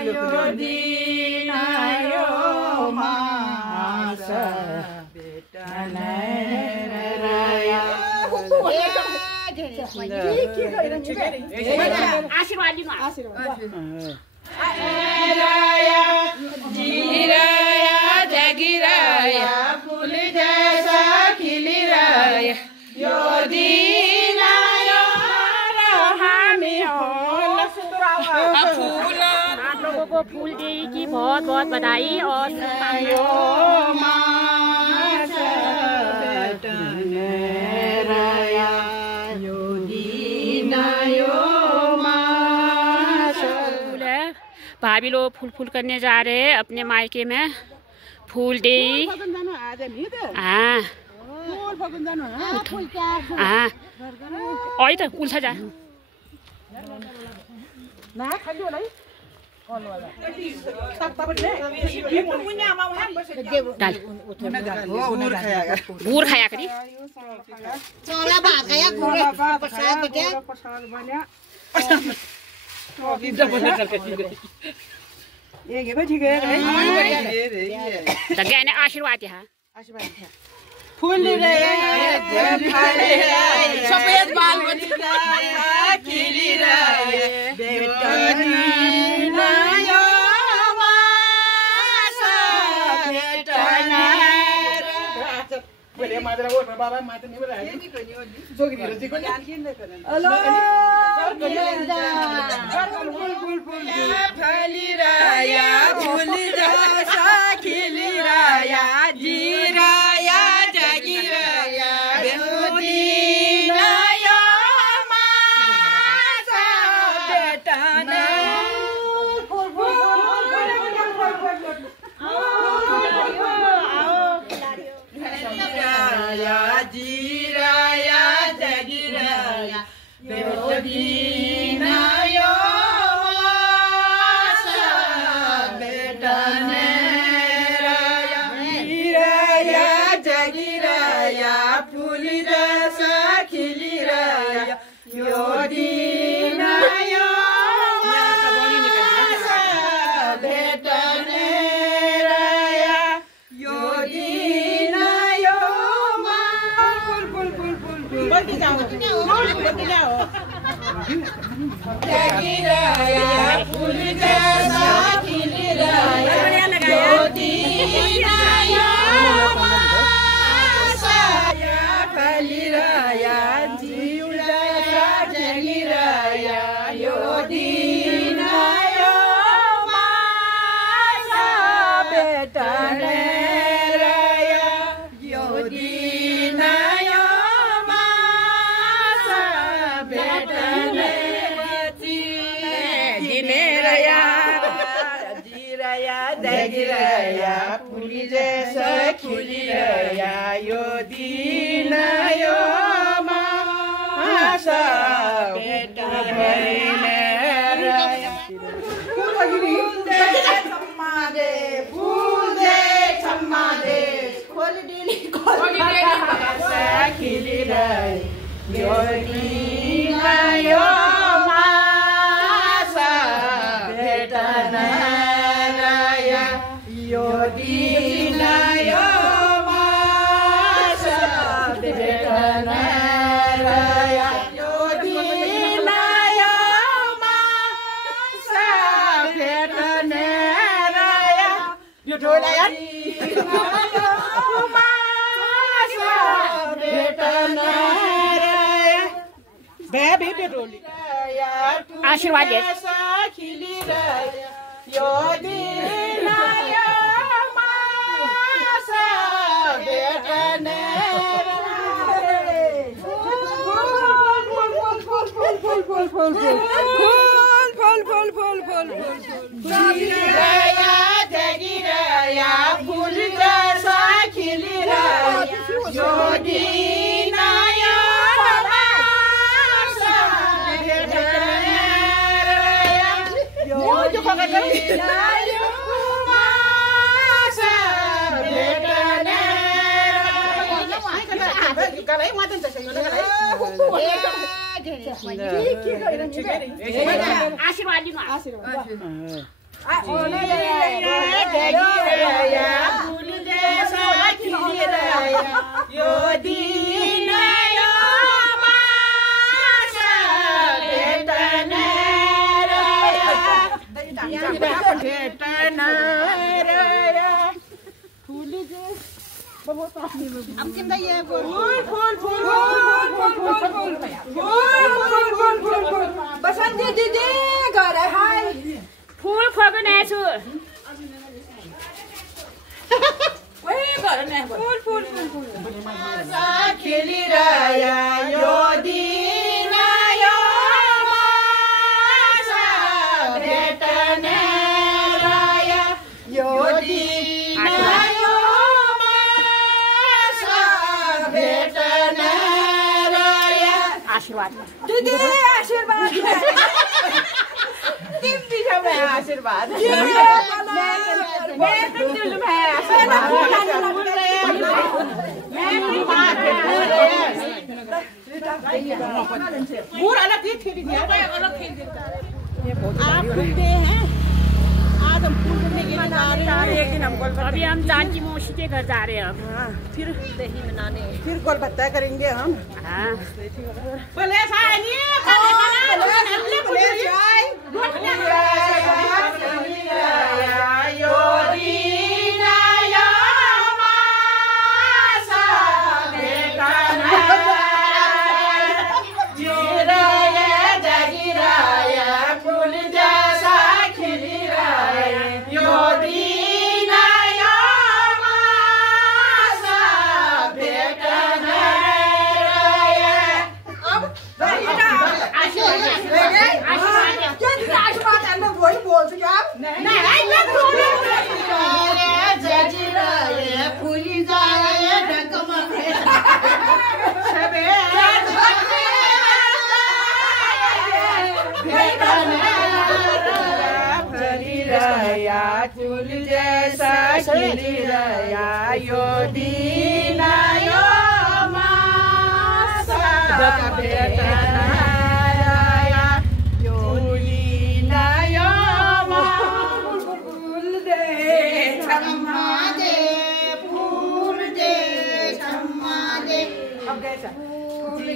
यो दिन यो मास आशीर्वाद दिनु जिराया जगिराया फूल जैसा खिलिराया यो दिन आयो र हामी आप लोगों को फूल डे की बहुत बहुत बधाई और यो मास भेटनेरया यो दिन यो मास फूल है। भाभी लोग फूल करने जा रहे हैं अपने मायके में फूल डे। हाँ हाँ और तो उल्टा जा गुड़ खाया करी आशीर्वाद फूल सफेद बाल आशीर्वाद दे आशीर्वाद दिनु फुल जैसा खिलिरया यो दिन यो मास भेटन रया फुल बहुत हम किंदा ये फूल फूल फूल फूल फूल फूल फूल बसंती दीदी घर हाय फूल खोक्ने छु ओए घर न फूल फूल फूल खिलिरया यो दिन यो मास भेटन रया यो दिन यो मास भेटन रया आशीर्वाद दीदी आशीर्वाद दीदी का मैं आशीर्वाद मैं आप घूमते हैं आज हम फूल घूमने के लिए जा रहे हैं एक दिन हम अभी हम जानकी मौसी के घर जा रहे हैं फिर दही बनाने फिर गोलगप्पा करेंगे हम बोले फूल जैसा खिलिरया यो दिन यो मास भेटन रया यो दिन यो मास फूल दे छम्मा दे फूल दे छम्मा दे अब कैसा फूल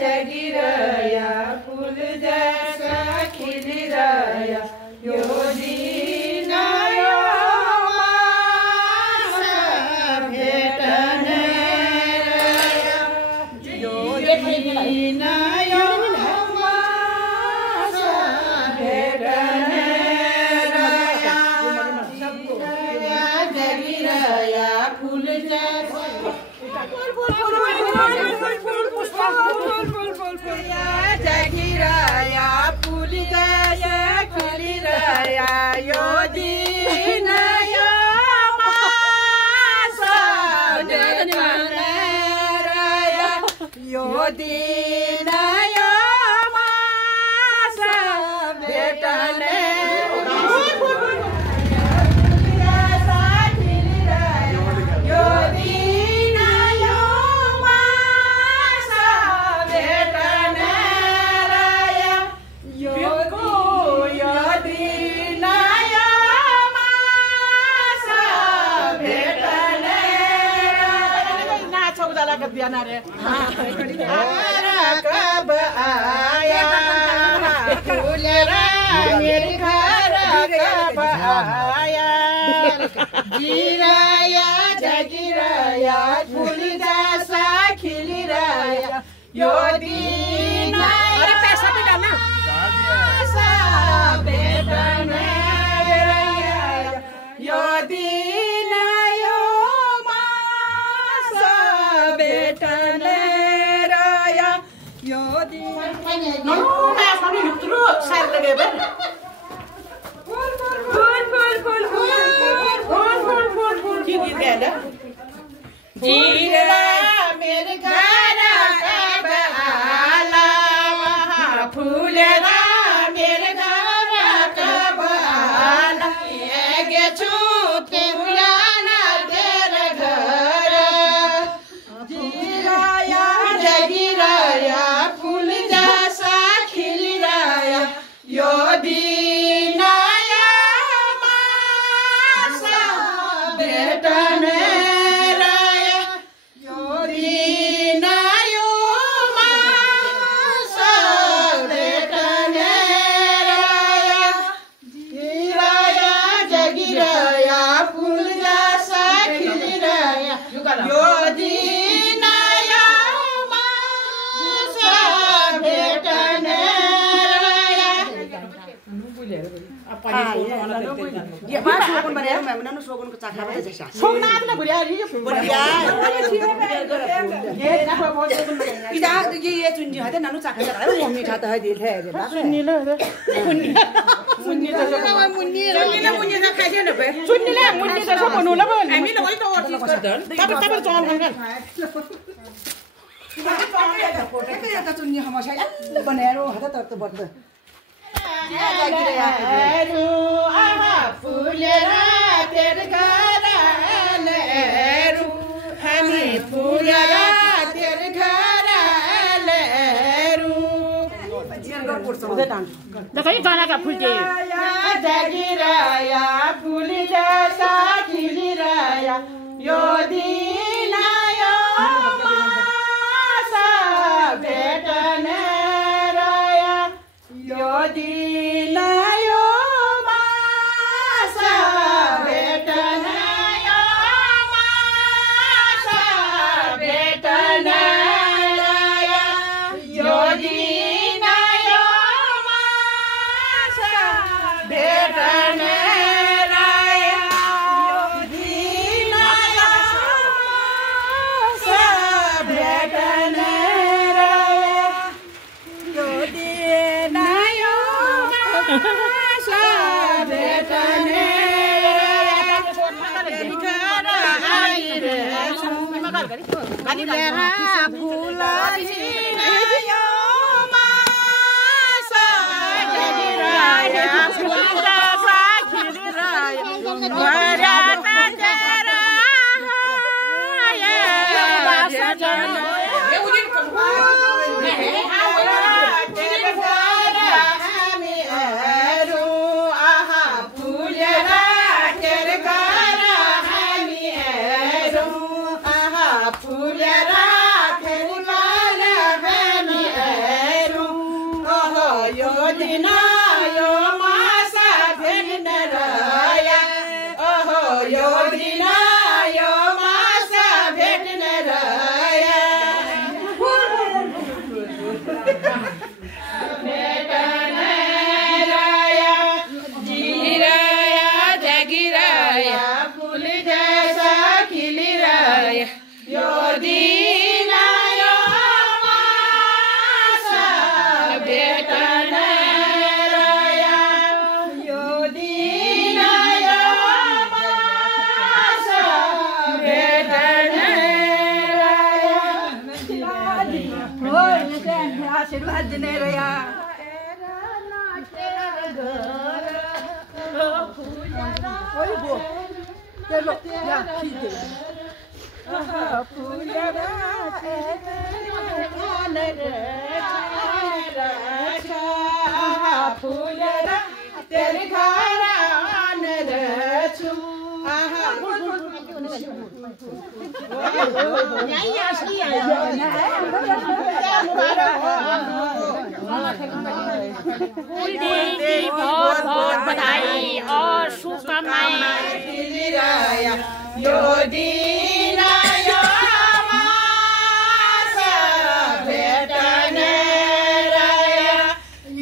जगिरया फूल जैसा खिलिरया यो दिन यो मास भेटन रया यो दिन यो मास भेटन रया जगिरया फूल जैसा जगिरया फूल जैसा खिलिरया यो दिन यो मास भेटन रया यो दिन यो मास भेटन बियाना रे कब आया फूलरा मेरे घर कब आया गिराया जगिराया फूल जैसा खिलिरया यो दिन अरे पैसा भी डालना भेटन रया यो दिन यो मास भेटन रया यो दिन जीरा मेरे घर कब आला ये बात सोगन बने मैं ननु सोगन को चाखा बजे जैसा सोगना आपने बुढ़िया ये बुढ़िया ये ना बहुत इदा ये चुन्नी है ननु चाखा है वो मीठा तो है दिल है चुन्नी ले मुन्नी तो मुन्नी ना खाइए ना बे चुन्नी ले मुन्नी तो सब बनू ला बन हामी लोग तो और चीज तब चल गन के चुन्नी हमेशा बनारो हदा त बड्द फुलेरा तेरे घर लेरू हामी फुलेरा तेरे घर लेरू देखो ये गाना का फूल चाहिए जगिराया फूल जैसा खिलिराया यो दिन यो मासा भेटने राया यो दिन यो मासा भेटने यो मासा भेटने राया यो दिन यो मासा भेटने राया यो दिन यो मासा भेटने राया यो दिन यो मासा भेटने बहुत बहुत बधाई और शुभकामनाएं यो दिन यो मासा भेटने राया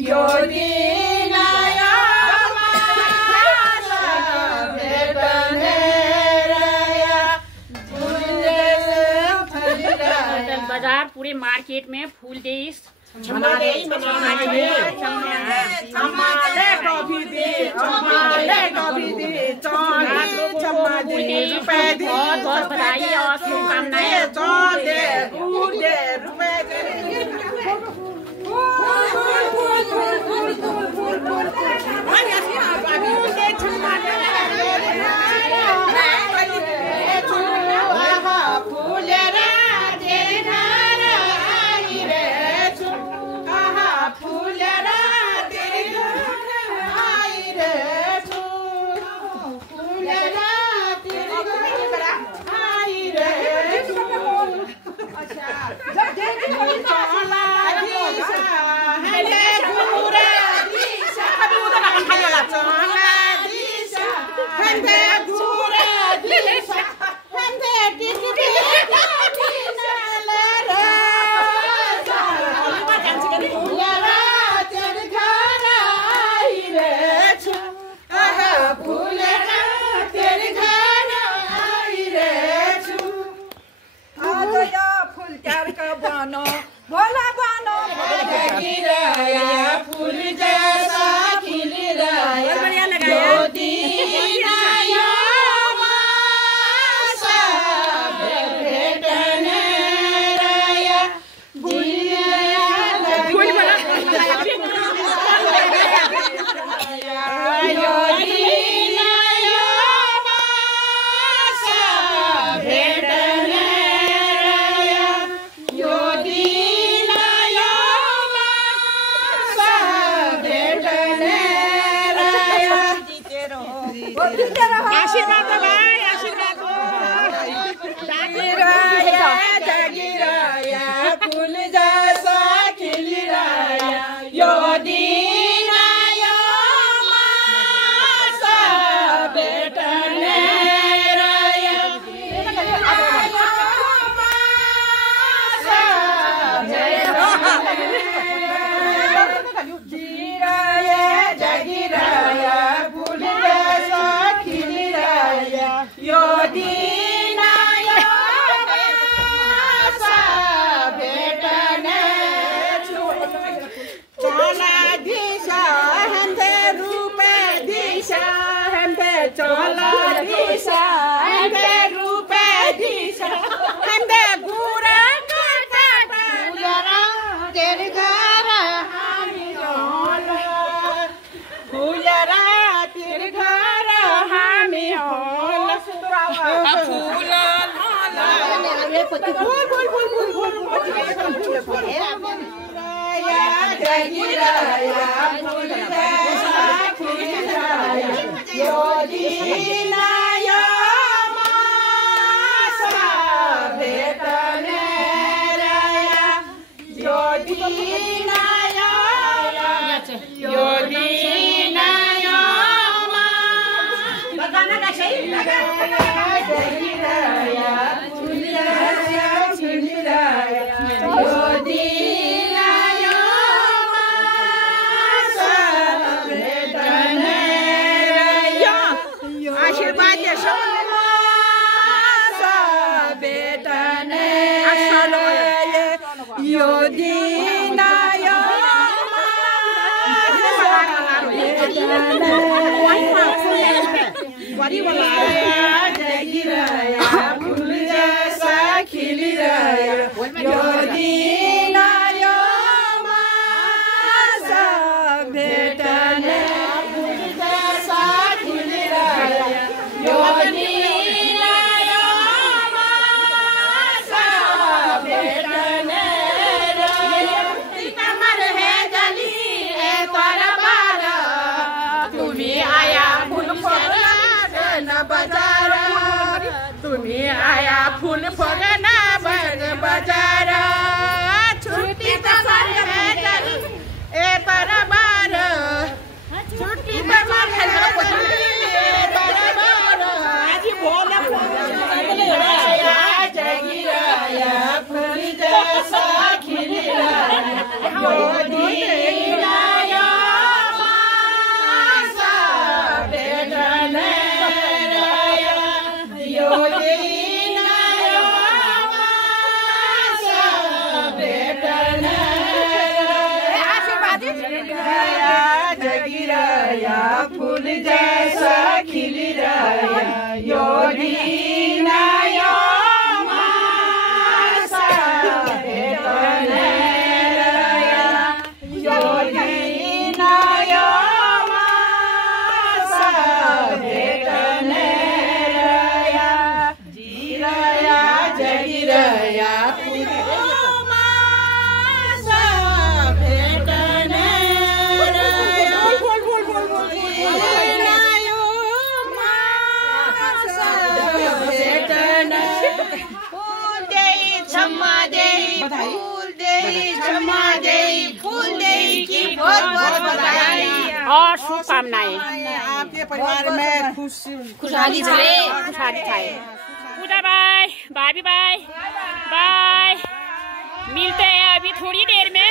यो दिन यो मासा भेटने राया बाजार पूरे मार्केट में फूल देश चमाले टॉफी दे बहुत बहुत बधाई और शुभकामनाएं बढ़िया लगाया आशीर्वाद दो भाई आशीर्वाद दो जागिराया जागिराया फूल जैसा खिलिराया यो दिन आयो मासा बेटने राया जागिराया जागिराया फूल जैसा यो दिन आयो मासा बेटने चला दिशा हंदे रूपे दिशा हंदे चला दिशा हंदे रूपे दिशा हंदे गुरा काटा गुरा तेरे घर हामी होला गुरा तेरे घर हामी होला फूल जागिराया फूल जैसा खिलिराया यो दिन आयो मासा बेटने राया यो दिन आयो यो दिन आयो लगाना का सही लगाया जागिराया फूल जैसा खिलिराया यो दिन आयो मासा बेटने राया आशीर्वाद दे मासा बेटने राया यो दिन आयो जागिराया फूल जैसा खिलिराया यो दिन आयो मासा बेटने फूल जैसा खिलिराया यो दिन आयो मासा बेटने कमर है जली है तरबार तुम्हें आया फूल फोड़ना बाजार तुम्हें आया फूल फोड़ना बाजार छुट्टी कमर है जली ए तरबार छुट्टी कमर है तरबार आज बोला जागिराया फूल जैसा खिलिराया यो दिन आयो मासा बेटने राया यो दिन आयो मासा बेटने राया आशीर्वाद जागिराया जागिराया फूल जैसा खिलिराया यो दिन आयो मासा बेटने राया यो दिन आयो मासा बेटने राया जीराया जागिराया फूल मासा बेटने राया दिन आयो मासा बेटने फूल दे क्षमा दे फूल दे क्षमा दे फूल दे की बहुत बहुत बधाई और शुभकामनाएं आपके परिवार में खुशहाली छाए पूजा बाय भाभी बाय बाय मिलते हैं अभी थोड़ी देर में।